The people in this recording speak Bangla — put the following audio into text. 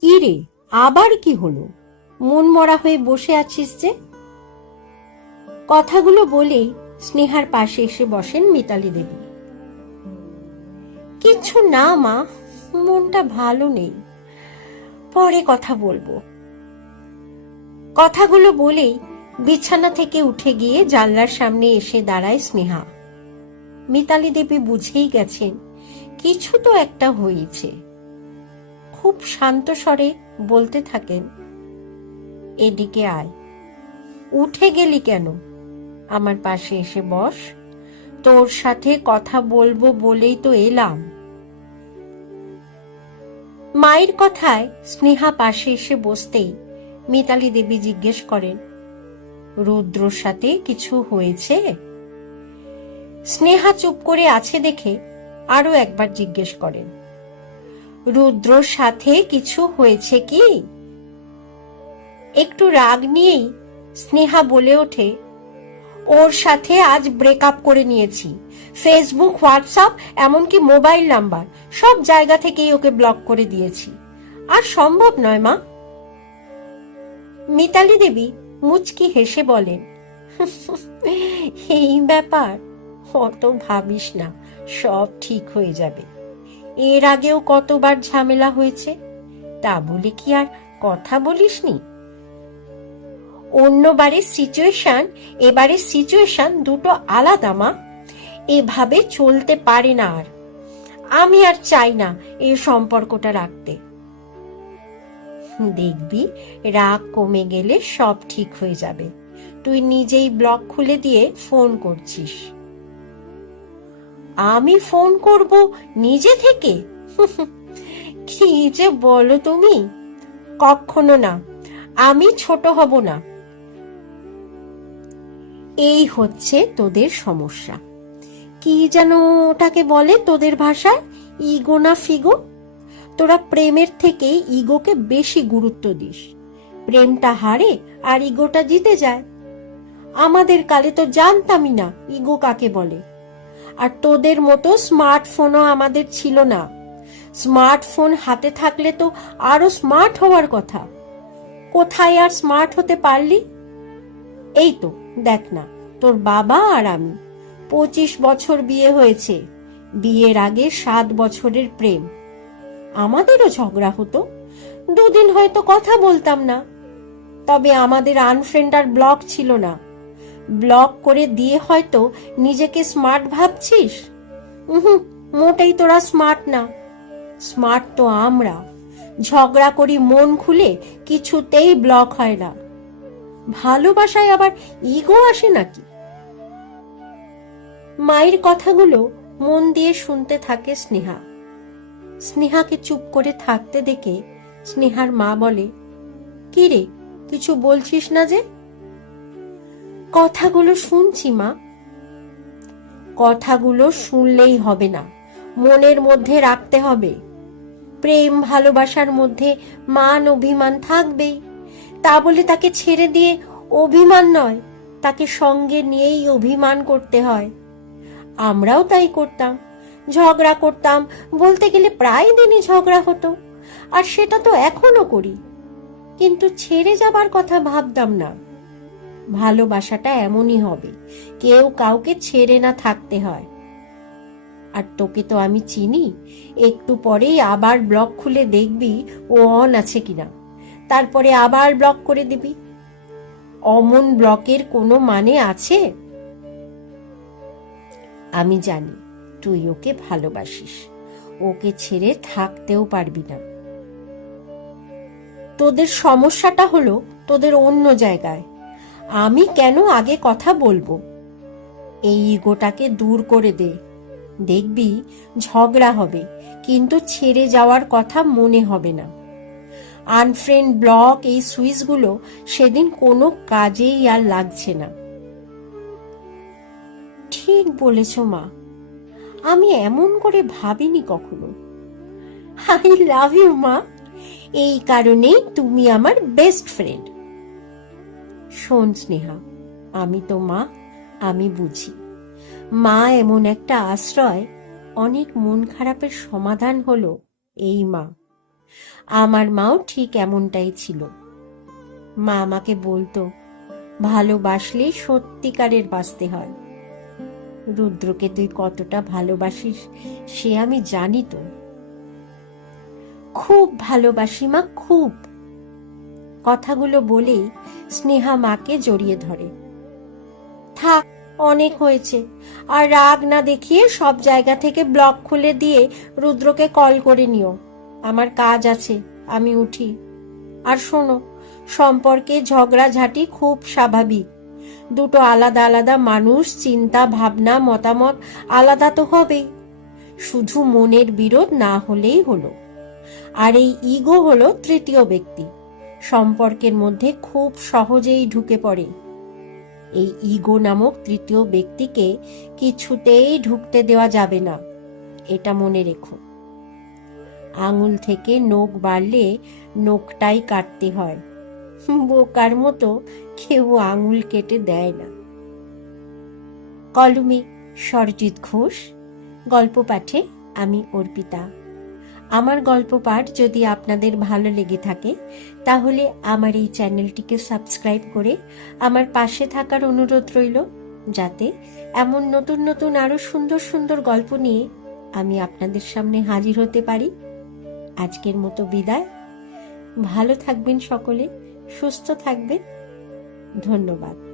কি রে আবার কি হলো? মন মরা হয়ে বসে আছিস যে। কথাগুলো বলেই স্নেহার পাশে এসে বসেন মিতালি দেবী। কিচ্ছু না মা, মনটা ভালো নেই। পরে কথা বলব। কথাগুলো বলেই বিছানা থেকে উঠে গিয়ে জানলার সামনে এসে দাঁড়ায় স্নেহা। মিতালি দেবী বুঝেই গেছেন, কিছু তো একটা হয়েছে। খুব শান্ত স্বরে বলতে থাকেন, এদিকে আয়। উঠে গেলি কেন? আমার পাশে এসে বস। তোর সাথে কথা বলব বলেই তো এলাম। মায়ের কথায় স্নেহা পাশে এসে বসতেই মিতালি দেবী জিজ্ঞেস করেন, রুদ্রর সাথে কিছু হয়েছে? স্নেহা চুপ করে আছে দেখে আরও একবার জিজ্ঞেস করেন রুদ্রর সাথে কিছু হয়েছে কি? একটু রাগ নিয়েই স্নেহা বলে ওঠে, ওর সাথে আজ ব্রেকআপ করে নিয়েছি। ফেসবুক হোয়াটসঅ্যাপ এমনকি মোবাইল নাম্বার সব জায়গা থেকেই ওকে ব্লক করে দিয়েছি। আর সম্ভব নয়, মা? মিতালি দেবী মুচকি হেসে বলেন, এই ব্যাপার, অত ভাবিস না, সব ঠিক হয়ে যাবে। এর আগেও কতবার ঝামেলা হয়েছে? তা বলে কি আর কথা বলিসনি? অন্যবারের সিচুয়েশন এবারের সিচুয়েশন দুটো আলাদা, মা। এভাবে চলতে পারে না আর। আমি আর চাই না এই সম্পর্কটা রাখতে। দেখবি, রাগ কমে গেলে সব ঠিক হয়ে যাবে। তুই নিজেই ব্লক খুলে দিয়ে ফোন করছিস। আমি ফোন করব নিজে থেকে? কি যে বলো তুমি? কখনো না। আমি ছোট হব না। এই হচ্ছে তোদের সমস্যা। কি যেন ওটাকে বলে তোদের ভাষায় ইগো না ফিগো? তোরা প্রেমের থেকে ইগোকে বেশি গুরুত্ব দিস। প্রেমটা হারে আর ইগোটা জিতে যায়। আমাদের কালে তো জানতামই না ইগো কাকে বলে। আর তোদের মতো স্মার্টফোনও আমাদের ছিল না। স্মার্টফোন হাতে থাকলে তো আরও স্মার্ট হওয়ার কথা। কোথায় আর স্মার্ট হতে পারলি? এই তো, দেখ না, তোর বাবা আর আমি। পঁচিশ বছর বিয়ে হয়েছে। বিয়ের আগে সাত বছরের প্রেম। আমাদেরও ঝগড়া হতো। দুদিন হয়তো কথা বলতাম না। তবে আমাদের আনফ্রেন্ড আর ব্লক ছিল না। ব্লক করে দিয়ে হয়তো নিজেকে স্মার্ট ভাবছিস? উহুম, মোটেই তোরা স্মার্ট না। স্মার্ট তো আমরা। ঝগড়া করি মন খুলে কিছুতেই ব্লক হয় না। ভালোবাসায় আবার ইগো আসে নাকি? মায়ের কথাগুলো মন দিয়ে শুনতে থাকে স্নেহা। স্নেহাকে চুপ করে থাকতে দেখে স্নেহার মা বলে কি রে কিছু বলছিস না যে? কথাগুলো শুনছি, মা। কথাগুলো শুনলেই হবে না। মনের মধ্যে রাখতে হবে। প্রেম ভালোবাসার মধ্যে মান অভিমান থাকবেই। তা বলে তাকে ছেড়ে দিয়ে অভিমান নয়, তাকে সঙ্গে নিয়েই অভিমান করতে হয়। আমরাও তাই করতাম। ঝগড়া করতাম। বলতে গেলে প্রায় দিনই ঝগড়া হতো। আর সেটা তো এখনও করি। কিন্তু ছেড়ে যাবার কথা ভাবতাম না। ভালোবাসাটা এমনই হবে। কেউ কাউকে ছেড়ে না থাকতে হয়। আর তোকে তো আমি চিনি। একটু পরেই আবার ব্লক খুলে দেখবি ও অন আছে কিনা। তারপরে আবার ব্লক করে দিবি। অমন ব্লকের কোনো মানে আছে? আমি জানি তুই ওকে ভালোবাসিস। ওকে ছেড়ে থাকতেও পারবি না। তোদের সমস্যাটা হলো তোদের অন্য জায়গায়। আমি কেন আগে কথা বলব? এই ইগোটাকে দূর করে দে। দেখবি ঝগড়া হবে, কিন্তু ছেড়ে যাওয়ার কথা মনে হবে না। আনফ্রেন্ড ব্লক এই সুইচগুলো সেদিন কোনো কাজেই আর লাগছে না। ঠিক বলেছ, মা। আমি এমন করে ভাবিনি কখনো। আই লাভ ইউ, মা। এই কারণেই তুমি আমার বেস্ট ফ্রেন্ড। শোন স্নেহা, আমি তো মা, আমি বুঝি। মা এমন একটা আশ্রয়, অনেক মন খারাপের সমাধান হলো এই মা। আমার মাও ঠিক এমনটাই ছিল। মা আমাকে বলতো, ভালোবাসলেই সত্যিকারের বাঁচতে হয়। রুদ্রকে তুই কতটা ভালোবাসিস, সে আমি জানি তো। খুব ভালোবাসি মা, খুব। কথাগুলো বলেই স্নেহা মাকে জড়িয়ে ধরে। থাক, অনেক হয়েছে। আর রাগ না দেখিয়ে সব জায়গা থেকে ব্লক খুলে দিয়ে রুদ্রকে কল করে নিও। আমার কাজ আছে, আমি উঠি। আর শোনো, সম্পর্কে ঝগড়াঝাটি খুব স্বাভাবিক। দুটো আলাদা আলাদা মানুষ, চিন্তা, ভাবনা, মতামত আলাদা তো হবেই। শুধু মনের বিরোধ না হলেই হলো। আর এই ইগো হলো তৃতীয় ব্যক্তি। সম্পর্কের মধ্যে খুব সহজেই ঢুকে পড়ে। এই ইগো নামক তৃতীয় ব্যক্তিকে কিছুতেই ঢুকতে দেওয়া যাবে না, এটা মনে রেখো। আঙুল থেকে নখ বাড়লে নখটাই কাটতে হয়। বোকার মতো কেউ আঙুল কেটে দেয় না। কলমে, সরজিৎ ঘোষ, গল্প পাঠে আমি অর্পিতা। আমার গল্প পাঠ যদি আপনাদের ভালো লেগে থাকে, তাহলে আমার এই চ্যানেলটিকে সাবস্ক্রাইব করে আমার পাশে থাকার অনুরোধ রইল, যাতে এমন নতুন নতুন আরও সুন্দর সুন্দর গল্প নিয়ে আমি আপনাদের সামনে হাজির হতে পারি। আজকের মতো বিদায়। ভালো থাকবেন সকলে, সুস্থ থাকবেন। ধন্যবাদ।